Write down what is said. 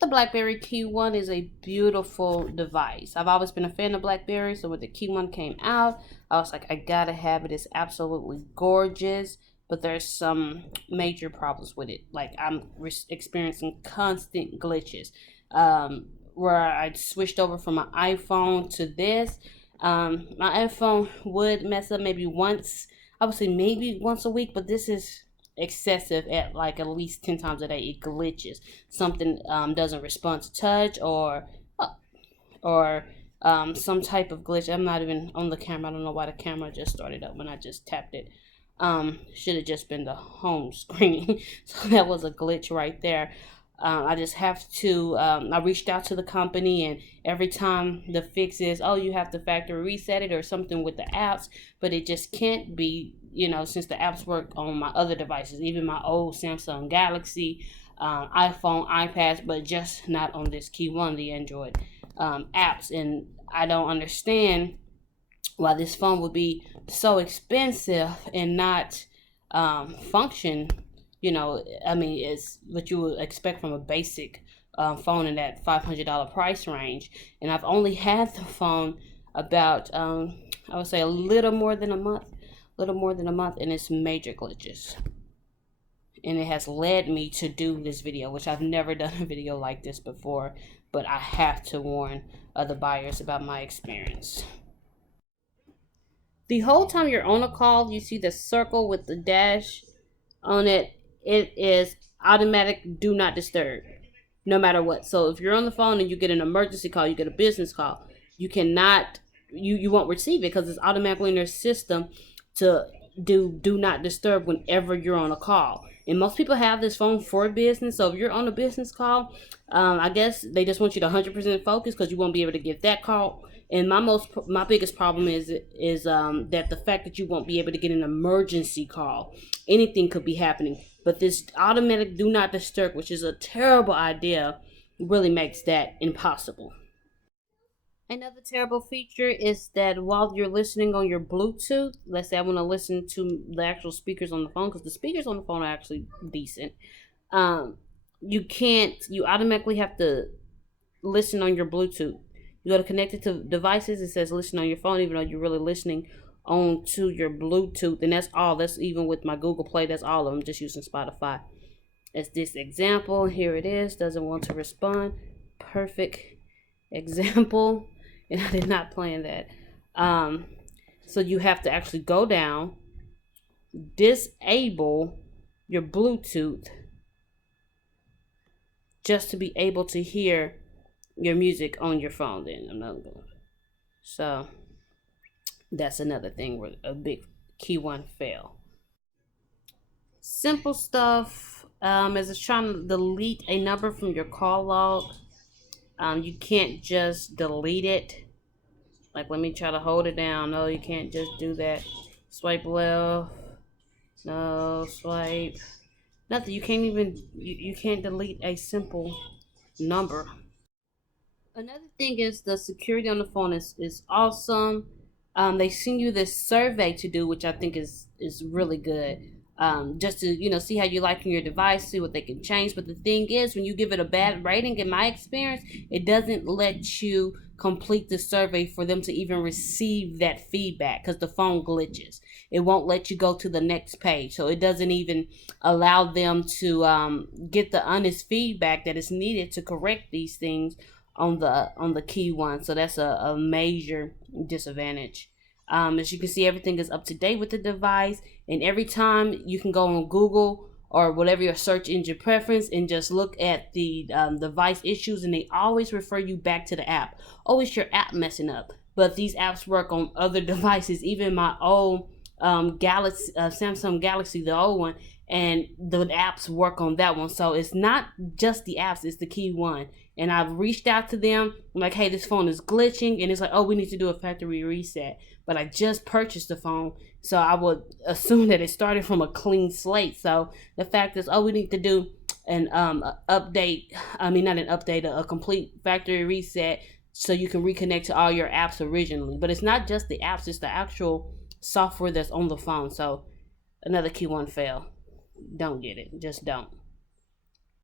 The BlackBerry Keyone is a beautiful device. I've always been a fan of BlackBerry, so when the Keyone came out, I was like, I gotta have it. It's absolutely gorgeous, but there's some major problems with it. Like I'm experiencing constant glitches. Where I switched over from my iPhone to this, my iPhone would mess up maybe once. I would say maybe once a week, but this is excessive at least 10 times a day. It glitches. Something doesn't respond to touch or some type of glitch. I'm not even on the camera. I don't know why the camera just started up when I just tapped it. Should have just been the home screen. So that was a glitch right there. I just have to, I reached out to the company, and every time the fix is, oh, you have to factory reset it or something with the apps, but it just can't be, since the apps work on my other devices, even my old Samsung Galaxy, iPhone, iPads, but just not on this Keyone, the Android apps. And I don't understand why this phone would be so expensive and not function. It's what you would expect from a basic phone in that $500 price range. And I've only had the phone about, I would say a little more than a month, and it's major glitches. And it has led me to do this video, which I've never done a video like this before, but I have to warn other buyers about my experience. The whole time you're on a call, you see the circle with the dash on it. It is automatic do not disturb, no matter what. So if you're on the phone and you get an emergency call, you get a business call, you won't receive it because it's automatically in their system to do not disturb whenever you're on a call. And most people have this phone for business. So if you're on a business call, I guess they just want you to 100% focus because you won't be able to get that call. And my biggest problem is that the fact that you won't be able to get an emergency call. Anything could be happening. But this automatic do not disturb, which is a terrible idea, really makes that impossible. Another terrible feature is that while you're listening on your Bluetooth, let's say I want to listen to the actual speakers on the phone, because the speakers on the phone are actually decent. You automatically have to listen on your Bluetooth. You go to connect it to devices, it says listen on your phone, even though you're really listening on to your Bluetooth. And that's all. That's even with my Google Play. That's all of them. Just using Spotify. As this example, here it is. Doesn't want to respond. Perfect example. And I did not plan that. So you have to actually go down, disable your Bluetooth just to be able to hear your music on your phone. So that's another thing where a big Keyone fail. Simple stuff, as it's trying to delete a number from your call log. You can't just delete it. Like, let me try to hold it down. No, you can't just do that. Swipe left. No, swipe. Nothing. You can't even, you can't delete a simple number. Another thing is the security on the phone is awesome. They send you this survey to do, which I think is really good. Just to see how you like in your device, see what they can change. But the thing is, when you give it a bad rating, in my experience, it doesn't let you complete the survey for them to even receive that feedback because the phone glitches. It won't let you go to the next page, so it doesn't even allow them to get the honest feedback that is needed to correct these things on the Keyone. So that's a major disadvantage. As you can see, everything is up to date with the device, and every time you can go on Google or whatever your search engine preference and just look at the device issues, and they always refer you back to the app. Oh, it's your app messing up. But these apps work on other devices, even my old Galaxy, Samsung Galaxy, the old one, and the apps work on that one. So it's not just the apps, it's the Keyone. And I've reached out to them. I'm like, hey, this phone is glitching. And it's like, oh, we need to do a factory reset. But I just purchased the phone, so I would assume that it started from a clean slate. So the fact is, oh, we need to do an update. I mean, not an update, a complete factory reset so you can reconnect to all your apps originally. But it's not just the apps, it's the actual software that's on the phone. So another Keyone fail. Don't get it. Just don't.